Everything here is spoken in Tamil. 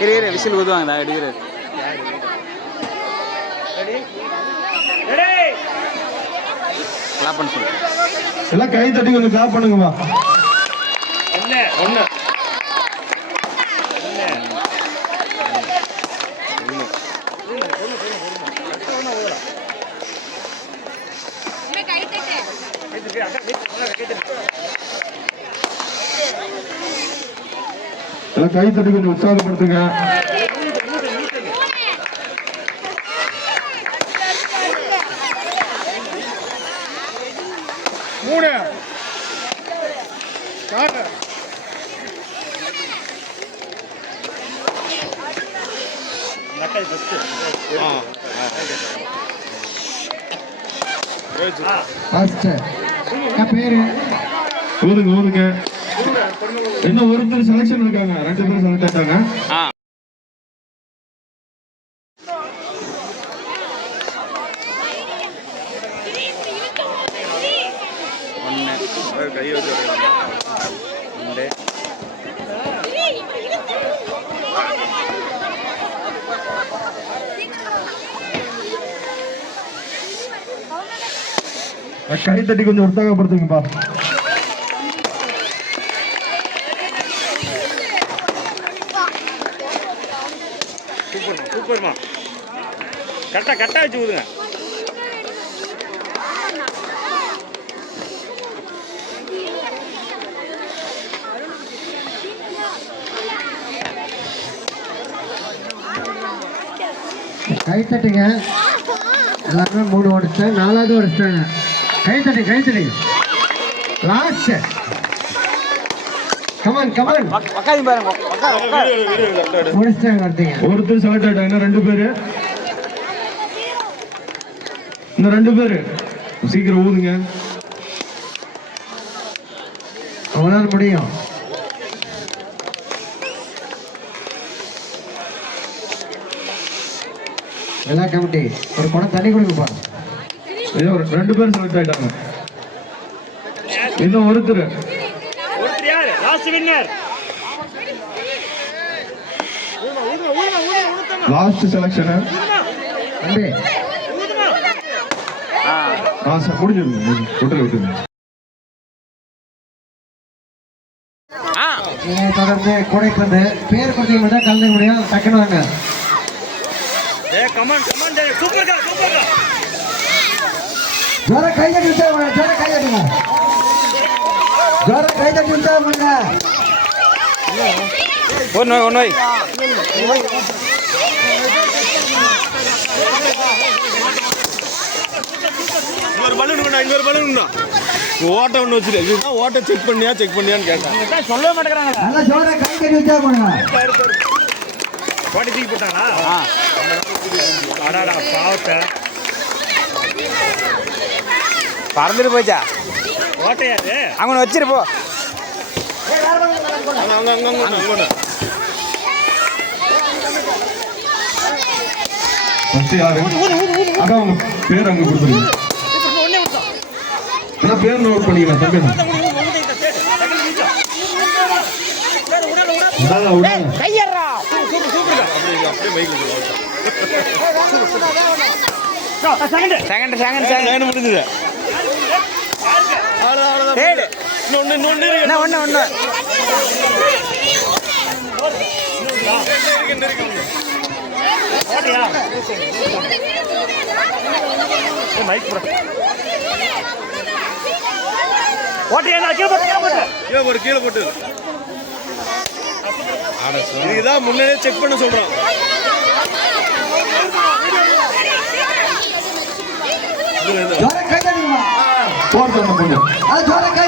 இரு இரு விசில் ஊதுவாங்க எடுக்கிறது கிளாப் பண்ண எல்லாம் கை தட்டி கொஞ்சம் கிளாப் பண்ணுங்கம்மா. ஒண்ணு ஒண்ணு. எல்லாம் கை தட்டி கொஞ்சம் உற்சாகப்படுத்துங்க மூணு நாலு என் பேரு ஊதுங்க ஊதுங்க இன்னும் ஒருத்தர் செலக்ஷன் இருக்காங்க. ரெண்டு பேரும் செலக்ட் ஆயிட்டாங்க. ஆ. ஒன்று கை வச்சு ரெண்டு. கை தட்டி கொஞ்சம் உற்சாகப்படுத்துங்கப்பா. சூப்பர்மா சூப்பர்மா. கரெக்டாக கரெக்டாக வச்சு ஊதுங்க கை தட்டுங்க. எல்லாருமே மூணு உடச்சிட்டேன் நாலாவது உடச்சிட்டாங்க கை தட்டி கை தட்டுங்க லாஸ்ட்டு கமான் கமான் உக்காந்து பாருங்க. முடிச்சிட்டாங்க ஒருத்தர் செலக்ட் ஆயிட்டாங்க ரெண்டு பேரு? இன்னும் ரெண்டு பேரு? சீக்கிரம் ஊதுங்க. அவங்களால முடியும். எல்லா கமிட்டி ஒரு குடம் தண்ணி கொடுங்கப்பா ஐயோ ரெண்டு பேரும் செலக்ட் ஆயிட்டாங்க. இன்னும் ஒருத்தர். Last winner. லாஸ்ட் செலக்ஷனு ஊதுமா ஆ சார் முடிஞ்சிருங்க. விட்டுருங்க. தொடர்ந்து கூடைக்கு வந்து பேர் கொடுத்தீங்க தான் கலந்துக்க முடியும். டக்குன்னு வாங்க. கமான் ஜெய சூப்பர்க்கா சூப்பர்க்கா ஜோர கை தட்டி உற்சாகம் ஜோர கை தட்டுங்க ஜோர கை தட்டி உற்சாகம் பண்ணுங்க ஒன்று ஒன்று இன்னொரு பலூன் கொண்டா இன்னொரு பலூன் ஓட்டை ஒன்று இதுதான் ஓட்டை செக் பண்ணியா செக் பண்ணியான்னு கேட்டேன். சொல்ல மாட்டேங்கிறாங்க தூக்கி அடாடா பாவத்தை. பறந்துட்டு போச்சா ஓட்டையாது அங்கே வச்சிரு போ அங்க அங்க அங்க அங்க அங்க ஃபர்ஸ்ட் யாரு அதான் உங்க பேர் அங்க கொடுத்துருங்க ஒன்னே பேர் நோட் பண்ணிக்கலாம் தம்பி பைக் செகண்ட் செகண்ட் செகண்ட் முடிஞ்சது அவ்வளோதான் அவ்வளோதான் தேடு இன்னொன்று மைக் போட ஓட்டையா கீழே போட்டு. கீழே போட்டு கீழே போட்டு இதுதான் முன்னாடியே செக் பண்ண சொல்றான் ஜோர கை தட்டுங்க போட்டு ஜோர கை